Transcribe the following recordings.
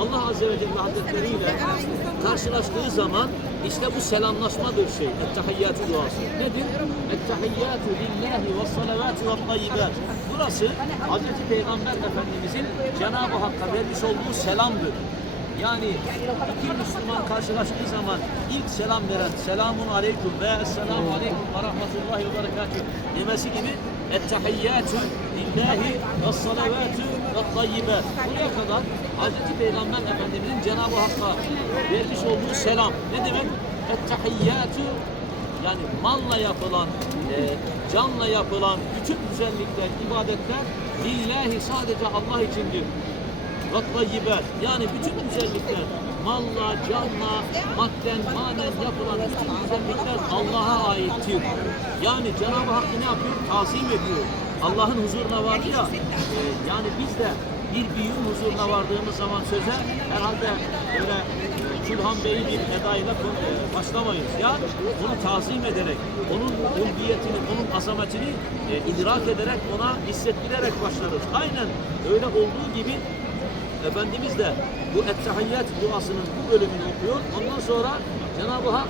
Allah Azze ve Celle Hazretleri ile karşılaştığı zaman işte bu selamlaşmadır şey. Ettehiyyatü duası. Nedir? Ettehiyyatü lillahi ve salavatu ve tayyibat. Burası Hazreti Peygamber Efendimizin Cenab-ı Hakk'a vermiş olduğu selamdır. Yani iki Müslüman karşılaştığı zaman ilk selam veren selamun aleyküm ve esselamu aleyküm ve rahmetullahi ve berekatuhu demesi gibi ettehiyyatü lillahi ve salavatü ve tayyibat. Buraya kadar Hazreti Peygamber Efendimizin Cenab-ı Hakk'a vermiş olduğu selam. Ne demek? Ettehiyyatü yani malla yapılan, e, canla yapılan bütün güzellikler, ibadetler lillahi sadece Allah içindir. Ve tayyibet. Yani bütün güzellikler malla, canla, madden, manen yapılan bütün güzellikler Allah'a aittir. Yani Cenab-ı Hak ne yapıyor? Tazim ediyor. Allah'ın huzuruna vardı ya, e, yani biz de bir büyüğün huzuruna vardığımız zaman söze herhalde böyle Külhan Bey'i bir edayla e, başlamayız. Ya onu tazim ederek, onun ulviyetini, onun azametini e, idrak ederek, ona hissettirerek başlarız. Aynen öyle olduğu gibi Efendimiz de bu Ettehiyyat duasının bu bölümünü okuyor. Ondan sonra Cenab-ı Hak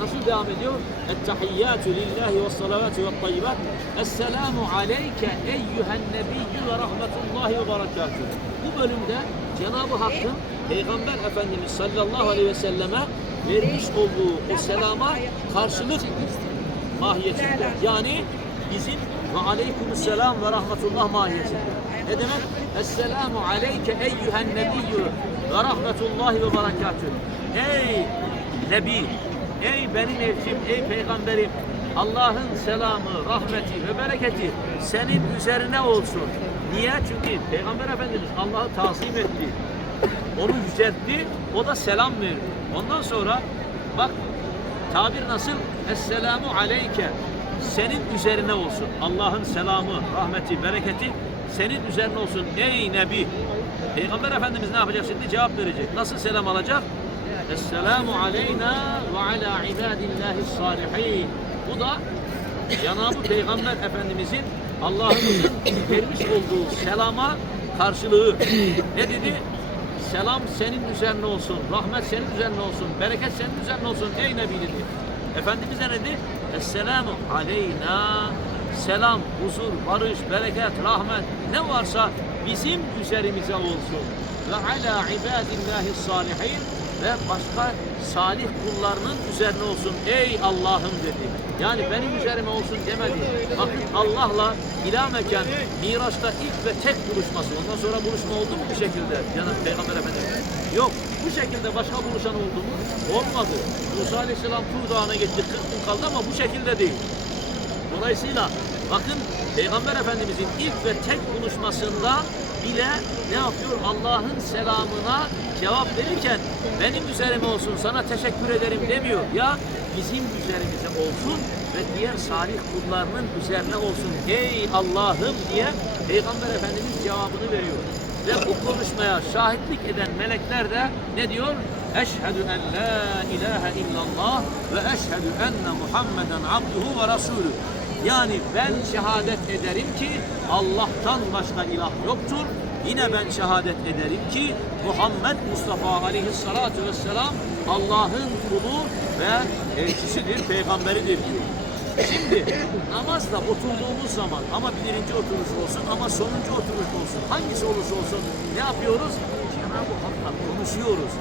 nasıl devam ediyor? Ettehiyyatü lillahi ve salavatu ve tayyibat. Esselamu aleyke eyyühen nebiyyü ve rahmetullahi ve berekatuhu. Bu bölümde Cenab-ı Hakk'ın Peygamber Efendimiz sallallahu aleyhi ve selleme vermiş olduğu o selama karşılık mahiyetinde. Yani bizim ve aleykümselam ve rahmetullah mahiyetinde. Ne demek? Esselamu aleyke eyyühen nebiyyü ve rahmetullahi ve berekatüh. Ey Nebi, ey benim elçim, ey peygamberim, Allah'ın selamı, rahmeti ve bereketi senin üzerine olsun. Niye? Çünkü Peygamber Efendimiz Allah'ı tazim etti. Onu yüceltti, o da selam verdi. Ondan sonra bak tabir nasıl? Esselamu aleyke. Senin üzerine olsun. Allah'ın selamı, rahmeti, bereketi senin üzerine olsun ey Nebi. Peygamber Efendimiz ne yapacak şimdi? Cevap verecek. Nasıl selam alacak? Esselamu aleyna ve ala ibadillahi salihin. Bu da Cenab-ı Peygamber Efendimizin Allah'ımızın vermiş olduğu selama karşılığı. Ne dedi? Selam senin üzerine olsun, rahmet senin üzerine olsun, bereket senin üzerine olsun ey Nebi dedi. Efendimiz ne dedi? Esselamu aleyna. Selam, huzur, barış, bereket, rahmet ne varsa bizim üzerimize olsun. Ve ala ibadillahi salihin ve başka salih kullarının üzerine olsun ey Allah'ım dedi. Yani benim üzerime olsun demedi. Bakın Allah'la ila mekan Miraç'ta ilk ve tek buluşması. Ondan sonra buluşma oldu mu bu şekilde? Cenab-ı Peygamber Efendimiz. Yok. Bu şekilde başka buluşan oldu mu? Olmadı. Musa Aleyhisselam Tur Dağı'na gitti 40 gün kaldı ama bu şekilde değil. Dolayısıyla bakın Peygamber Efendimizin ilk ve tek buluşmasında bile ne yapıyor? Allah'ın selamına cevap verirken benim üzerime olsun sana teşekkür ederim demiyor. Ya bizim üzerimize olsun ve diğer salih kullarının üzerine olsun. Ey Allah'ım diye Peygamber Efendimiz cevabını veriyor. Ve bu konuşmaya şahitlik eden melekler de ne diyor? Eşhedü en la ilahe illallah ve eşhedü enne Muhammeden abduhu ve rasulü. Yani ben şehadet ederim ki Allah'tan başka ilah yoktur. Yine ben şehadet ederim ki Muhammed Mustafa aleyhissalatu vesselam Allah'ın kulu ve elçisidir, peygamberidir diyor. Şimdi namazda oturduğumuz zaman ama birinci oturuş olsun ama sonuncu oturuş olsun hangisi olursa olsun ne yapıyoruz? Cenab-ı Hak'la konuşuyoruz.